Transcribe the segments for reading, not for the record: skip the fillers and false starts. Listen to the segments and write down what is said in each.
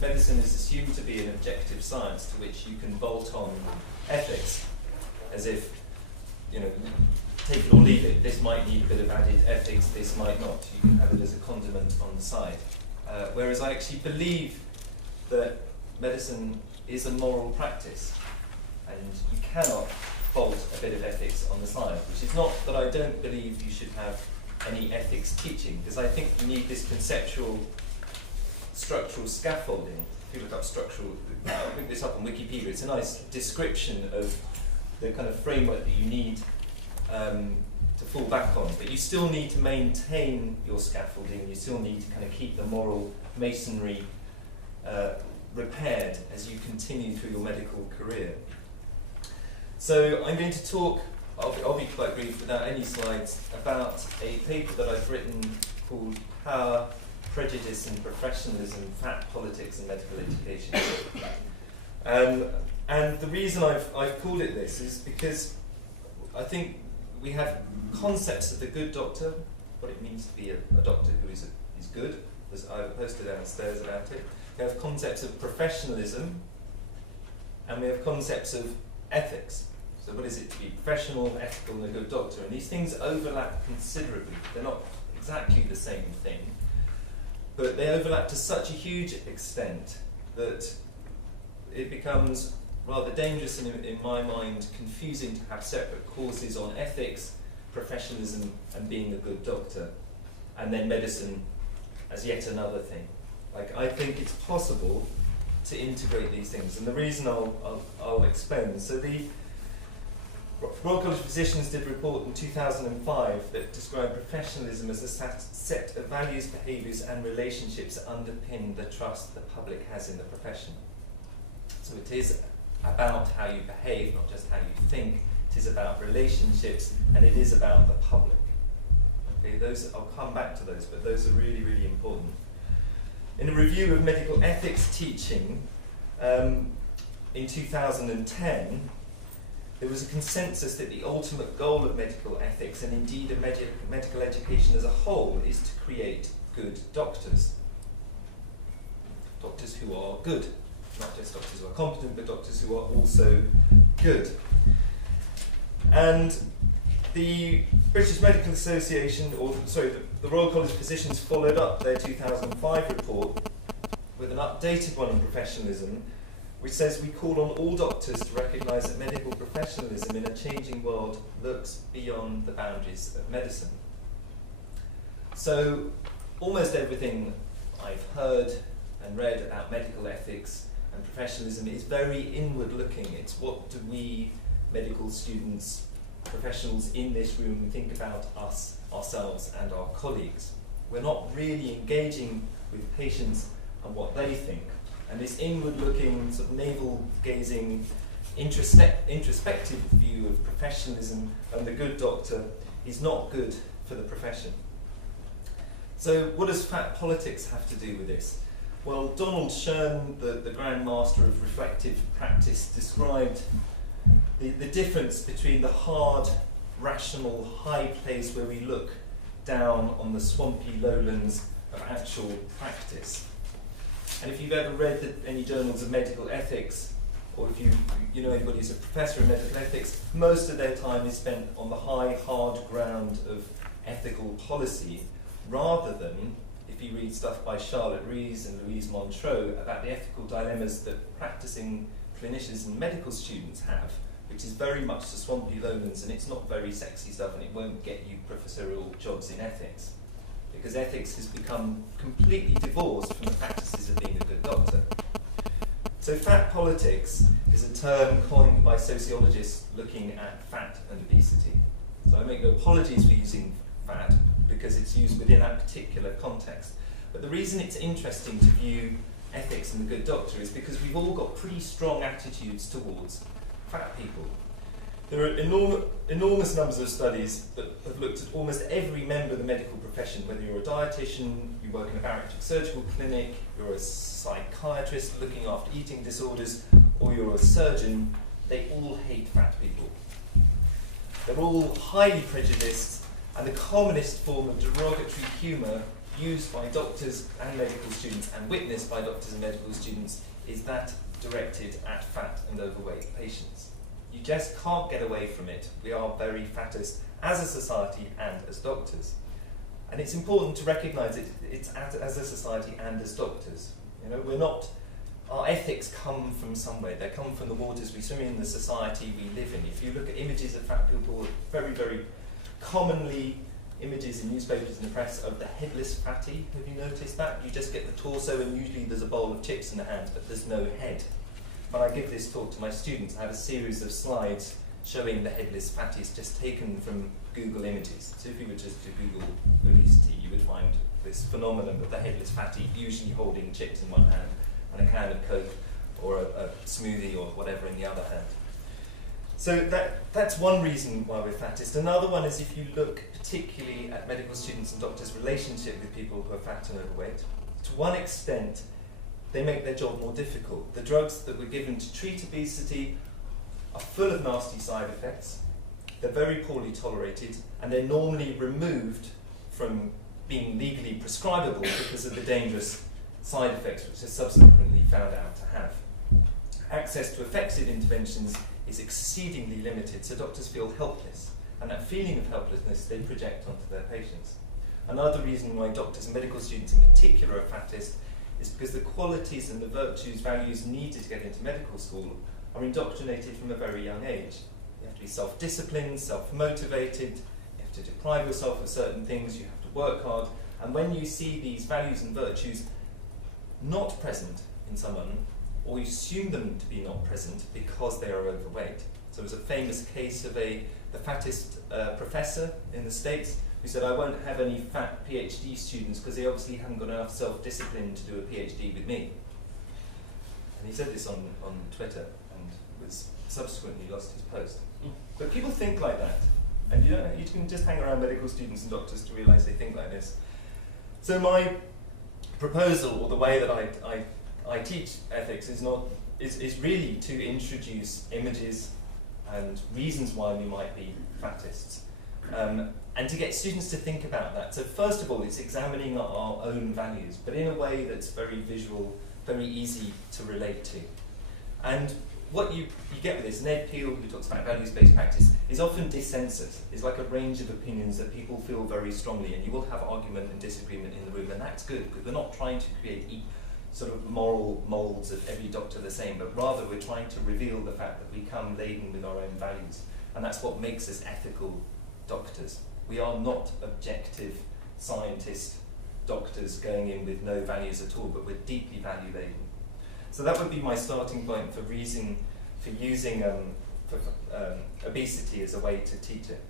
medicine is assumed to be an objective science to which you can bolt on ethics, as if, you know, take it or leave it. This might need a bit of added ethics, this might not. You can have it as a condiment on the side. Whereas I actually believe that medicine is a moral practice, and you cannot bolt a bit of ethics on the side, which is not that I don't believe you should have any ethics teaching, because I think you need this conceptual, structural scaffolding. If you look up structural, I'll pick this up on Wikipedia, it's a nice description of the kind of framework that you need to fall back on, but you still need to maintain your scaffolding, you still need to kind of keep the moral masonry repaired as you continue through your medical career. So I'm going to talk, I'll be quite brief without any slides, about a paper that I've written called Power, Prejudice and Professionalism, Fat Politics and Medical Education. And the reason I've called it this is because I think we have concepts of the good doctor, what it means to be a doctor who is good. There's I have a poster downstairs about it. We have concepts of professionalism, and we have concepts of ethics. So what is it to be professional, ethical, and a good doctor? And these things overlap considerably. They're not exactly the same thing, but they overlap to such a huge extent that it becomes rather dangerous and, in my mind, confusing to have separate courses on ethics, professionalism, and being a good doctor, and then medicine as yet another thing. Like, I think it's possible to integrate these things, and the reason I'll explain. So the Royal College of Physicians did a report in 2005 that described professionalism as a set of values, behaviours and relationships that underpin the trust the public has in the profession. So it is about how you behave, not just how you think. It is about relationships, and it is about the public. Okay, those, I'll come back to those, but those are really, really important. In a review of medical ethics teaching in 2010, there was a consensus that the ultimate goal of medical ethics, and indeed of medical education as a whole, is to create good doctors. Doctors who are good. Not just doctors who are competent, but doctors who are also good. And the British Medical Association, the Royal College of Physicians followed up their 2005 report with an updated one on professionalism, which says we call on all doctors to recognise that medical professionalism in a changing world looks beyond the boundaries of medicine. So almost everything I've heard and read about medical ethics and professionalism is very inward looking. It's what do we medical students, professionals in this room think about us, ourselves and our colleagues. We're not really engaging with patients and what they think. And this inward looking, sort of navel gazing, introspective view of professionalism and the good doctor is not good for the profession. So what does fat politics have to do with this? Well, Donald Shern, the Grand Master of reflective practice, described the difference between the hard, rational, high place where we look down on the swampy lowlands of actual practice. And if you've ever read any journals of medical ethics, or if you know anybody who's a professor of medical ethics, most of their time is spent on the high, hard ground of ethical policy, rather than, if you read stuff by Charlotte Rees and Louise Montreux about the ethical dilemmas that practicing clinicians and medical students have, which is very much the swampy lowlands, and it's not very sexy stuff, and it won't get you professorial jobs in ethics, because ethics has become completely divorced from the practices of being a good doctor. So fat politics is a term coined by sociologists looking at fat and obesity. So I make no apologies for using fat, because it's used within that particular context. But the reason it's interesting to view ethics and the good doctor is because we've all got pretty strong attitudes towards fat people. There are enormous numbers of studies that have looked at almost every member of the medical profession, whether you're a dietitian, you work in a bariatric surgical clinic, you're a psychiatrist looking after eating disorders, or you're a surgeon, they all hate fat people. They're all highly prejudiced, and the commonest form of derogatory humour used by doctors and medical students and witnessed by doctors and medical students is that directed at fat and overweight patients. You just can't get away from it. We are very fattest as a society and as doctors. And it's important to recognise it's as a society and as doctors. You know, we're not, our ethics come from somewhere. They come from the waters we swim in, the society we live in. If you look at images of fat people, very, very commonly images in newspapers and the press of the headless fatty. Have you noticed that? You just get the torso and usually there's a bowl of chips in the hand, but there's no head. When I give this talk to my students, I have a series of slides showing the headless fatties just taken from Google images. So if you were just to Google obesity, you would find this phenomenon of the headless fatty usually holding chips in one hand and a can of Coke or a smoothie or whatever in the other hand. So that's one reason why we're fattest. Another one is if you look particularly at medical students and doctors' relationship with people who are fat and overweight, to one extent they make their job more difficult. The drugs that we're given to treat obesity are full of nasty side effects, they're very poorly tolerated, and they're normally removed from being legally prescribable because of the dangerous side effects which are subsequently found out to have. Access to effective interventions is exceedingly limited, so doctors feel helpless, and that feeling of helplessness they project onto their patients. Another reason why doctors and medical students in particular are fattest is because the qualities and the virtues, values needed to get into medical school are indoctrinated from a very young age. You have to be self-disciplined, self-motivated, you have to deprive yourself of certain things, you have to work hard, and when you see these values and virtues not present in someone, or you assume them to be not present because they are overweight. So there's a famous case of the fattest professor in the States who said, I won't have any fat PhD students because they obviously haven't got enough self-discipline to do a PhD with me. And he said this on Twitter and was subsequently lost his post. But people think like that. And you can just hang around medical students and doctors to realise they think like this. So my proposal, or the way that I teach ethics, is really to introduce images and reasons why we might be fattists. And to get students to think about that. So first of all, it's examining our own values, but in a way that's very visual, very easy to relate to. And what you get with this, Ned Peel, who talks about values-based practice, is often dissensus. It's like a range of opinions that people feel very strongly, and you will have argument and disagreement in the room, and that's good, because we're not trying to create sort of moral molds of every doctor the same, but rather we're trying to reveal the fact that we come laden with our own values. And that's what makes us ethical doctors. We are not objective scientist doctors going in with no values at all, but we're deeply value laden. So that would be my starting point for using obesity as a way to teach it.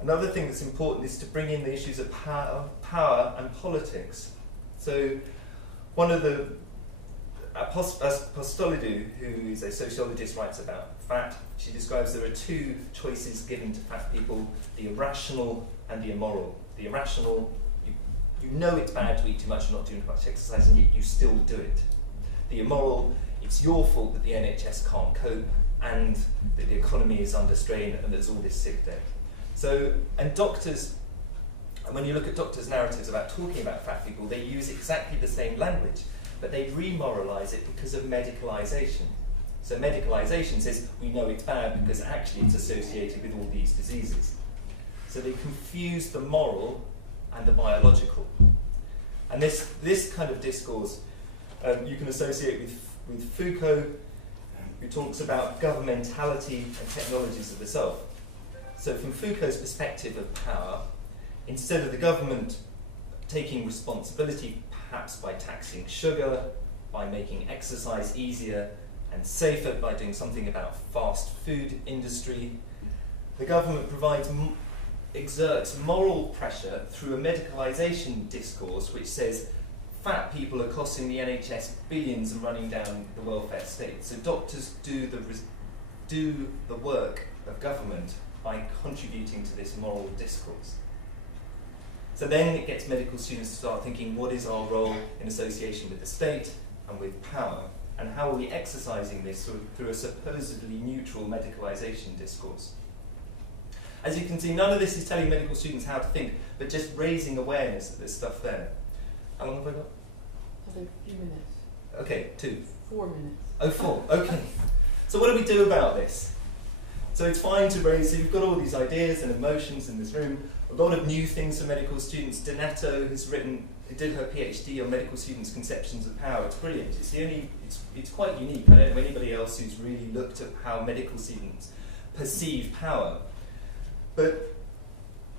Another thing that's important is to bring in the issues of power and politics. So one of the Apostolidou, who is a sociologist, writes about fat. She describes there are two choices given to fat people, the irrational and the immoral. The irrational, you know it's bad to eat too much and not do too much exercise, and yet you still do it. The immoral, it's your fault that the NHS can't cope and that the economy is under strain and there's all this sick debt. So, and doctors, and when you look at doctors' narratives about talking about fat people, they use exactly the same language, but they remoralise it because of medicalisation. So medicalisation says, we know it's bad because actually it's associated with all these diseases. So they confuse the moral and the biological. And this kind of discourse you can associate with Foucault, who talks about governmentality and technologies of the self. So from Foucault's perspective of power, instead of the government taking responsibility, perhaps by taxing sugar, by making exercise easier and safer, by doing something about fast food industry, the government exerts moral pressure through a medicalisation discourse which says fat people are costing the NHS billions and running down the welfare state. So doctors do the work of government by contributing to this moral discourse. So then it gets medical students to start thinking, what is our role in association with the state and with power, and how are we exercising this through a supposedly neutral medicalisation discourse? As you can see, none of this is telling medical students how to think, but just raising awareness that there's stuff there. long have I got? I think a few minutes. Okay, 2. 4 minutes. Oh, 4, okay. So what do we do about this? So it's fine to raise, so you've got all these ideas and emotions in this room, a lot of new things for medical students. Donato has did her PhD on medical students' conceptions of power. It's brilliant. It's quite unique. I don't know anybody else who's really looked at how medical students perceive power. But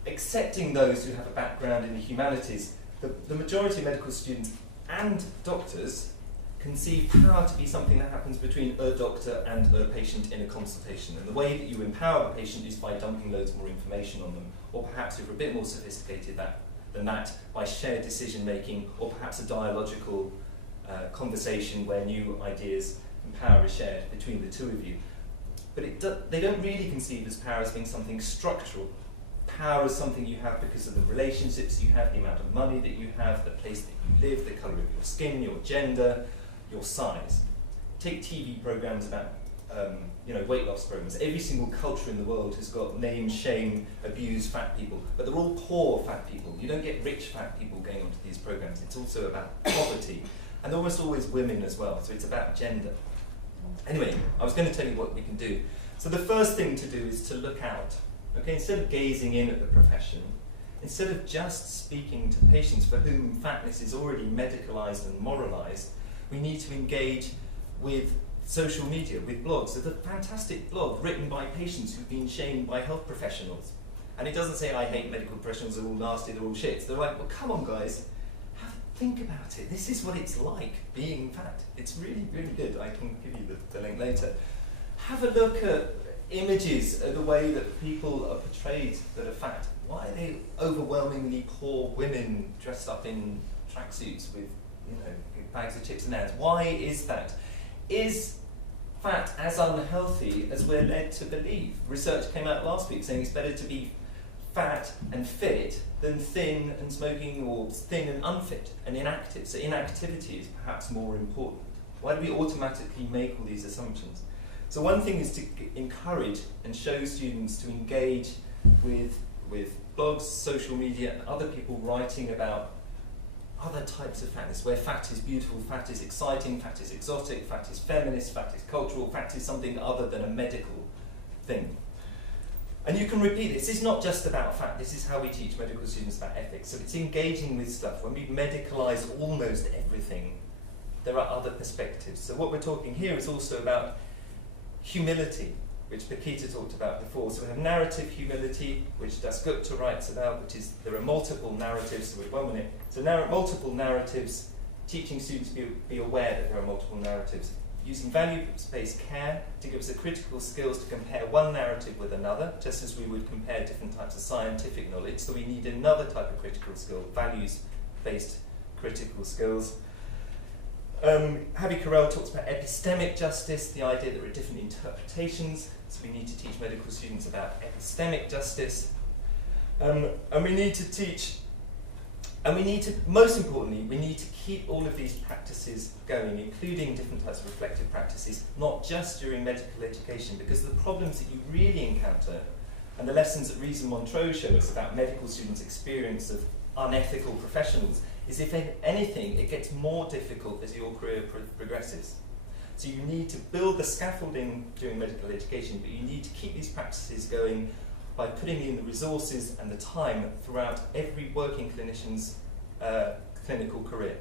accepting those who have a background in the humanities, the majority of medical students and doctors conceive power to be something that happens between a doctor and a patient in a consultation. And the way that you empower a patient is by dumping loads more information on them, or perhaps if you're a bit more sophisticated than that, by shared decision making, or perhaps a dialogical conversation where new ideas and power is shared between the two of you. But they don't really conceive as power as being something structural. Power is something you have because of the relationships you have, the amount of money that you have, the place that you live, the colour of your skin, your gender, your size. Take TV programs about weight loss programs. Every single culture in the world has got name, shame, abuse fat people, but they're all poor fat people. You don't get rich fat people going onto these programs. It's also about poverty, and almost always women as well, so it's about gender. Anyway, I was going to tell you what we can do. So the first thing to do is to look out. Okay, instead of gazing in at the profession, instead of just speaking to patients for whom fatness is already medicalised and moralised, we need to engage with social media, with blogs. There's a fantastic blog written by patients who've been shamed by health professionals. And it doesn't say, I hate medical professionals, they're all nasty, they're all shit. They're like, well, come on, guys, think about it. This is what it's like being fat. It's really, really good. I can give you the link later. Have a look at images of the way that people are portrayed that are fat. Why are they overwhelmingly poor women dressed up in tracksuits with bags of chips and ads? Why is that? Is fat as unhealthy as we're led to believe? Research came out last week saying it's better to be fat and fit than thin and smoking, or thin and unfit and inactive. So inactivity is perhaps more important. Why do we automatically make all these assumptions? So one thing is to encourage and show students to engage with blogs, social media, and other people writing about other types of fatness, where fat is beautiful, fat is exciting, fat is exotic, fat is feminist, fat is cultural, fat is something other than a medical thing. And you can repeat this. It's not just about fat. This is how we teach medical students about ethics. So it's engaging with stuff. When we medicalise almost everything, there are other perspectives. So what we're talking here is also about humility, which Pakita talked about before. So we have narrative humility, which Dasgupta writes about, which is there are multiple narratives. So we're 1 minute. So multiple narratives, teaching students to be aware that there are multiple narratives. Using value-based care to give us the critical skills to compare one narrative with another, just as we would compare different types of scientific knowledge. So we need another type of critical skill, values-based critical skills. Javi Carrell talks about epistemic justice, the idea that there are different interpretations. So we need to teach medical students about epistemic justice. And we need to teach, most importantly, we need to keep all of these practices going, including different types of reflective practices, not just during medical education, because the problems that you really encounter, and the lessons that Rees and Montreux show us about medical students' experience of unethical professionals, is if anything, it gets more difficult as your career progresses. So you need to build the scaffolding during medical education, but you need to keep these practices going by putting in the resources and the time throughout every working clinician's clinical career.